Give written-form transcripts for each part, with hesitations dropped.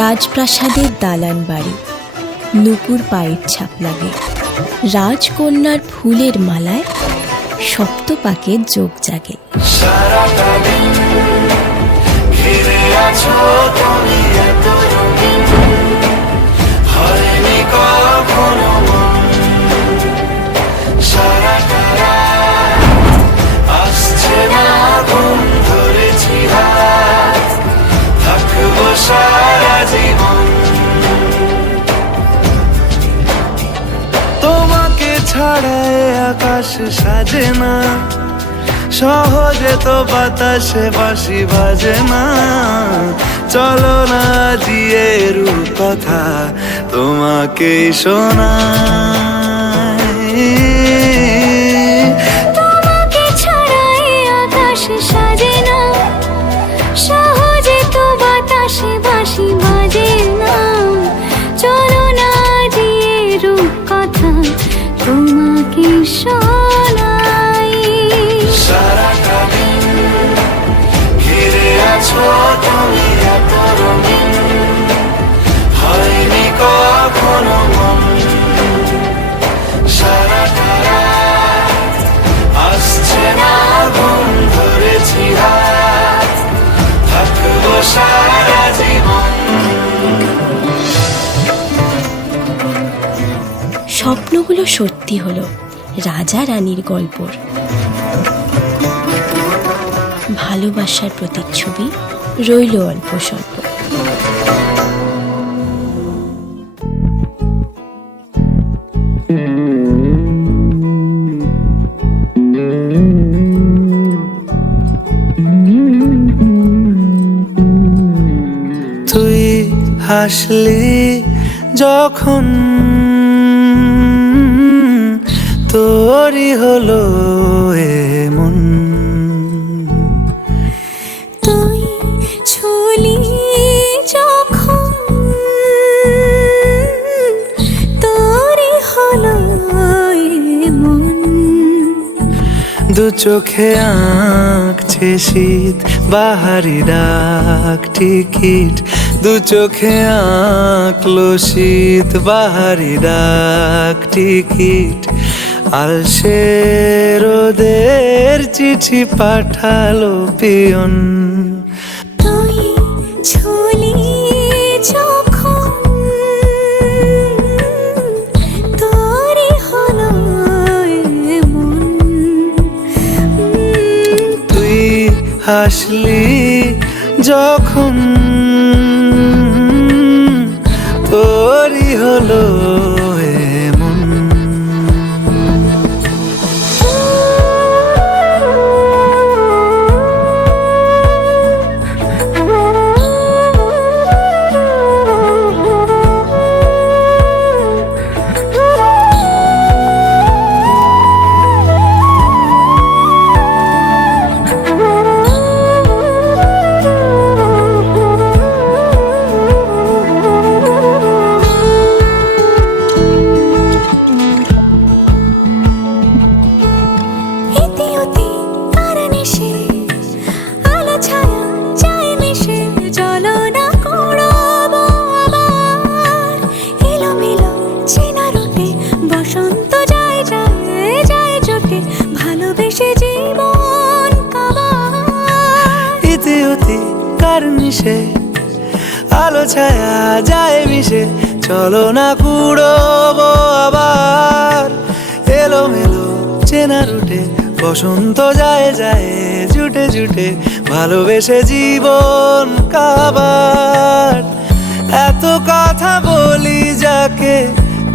রাজপ্রাসাদের দালান বাড়ি, নুপুর পায়ের ছাপ লাগে, রাজকন্যার ফুলের মালায় সপ্তপাকের যোগ জাগে। সারাটা দিন ঘিরে আছো তুমি এত রঙিন, হয়নি কখনো মন। সারাটা রাত আসছে না ঘুম, ধরেছি হাত, থাকবো সারা জীবন। তোমাকে ছাড়ায় আকাশ সাজে না, সহজে তো বাতাসে বাঁশি বাজে না। চলো না জিয়ে রূপ কথা তোমাকে শোনাই। তোমাকে ছাড়াই আকাশ সাজে না, সহজে তো বাতাসে বাঁশি বাজে না। চলো না জিয়ে রূপ কথা তোমাকে শোনাই। সারাটা দিন ঘিরে আছো তুমি এত রঙিন, হয়নি কখনো মন। সারাটা রাত আসছে না ঘুম, ধরেছি হাত, থাকবো সারা জীবন। স্বপ্নগুলো সত্যি হলো রাজা রানীর গল্পর। ভালোবাসার প্রতিচ্ছবি রইল অল্প স্বল্প। তুই হাসলি যখন তোরই হলো এমন, তুই ছুলি যখন তোরই হলো এমন। দু চোখে আঁকছে শীত বাহারি ডাক টিকিট, দু চোখে আঁকলো শীত বাহারি ডাক টিকিট। আলসে রোদের চিঠি পাঠালো পিয়ন, তুই ছুলি যখন তোরই হলো এমন। তুই হাসলি যখন তোরই হলো এমন। আলো ছায়া যায় মিশে, চলো না কুড়োবো আবার। এলোমেলো চেনা রুটে বসন্ত যায় যায় জুটে জুটে, ভালোবেসে জীবন কাবার। এত কথা বলি যাকে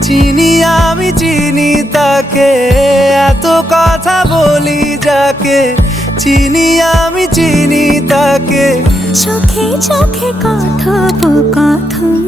চিনি আমি চিনি তাকে, এত কথা বলি যাকে চিনি আমি চিনি তাকে। চোখে চোখে কথোপকথন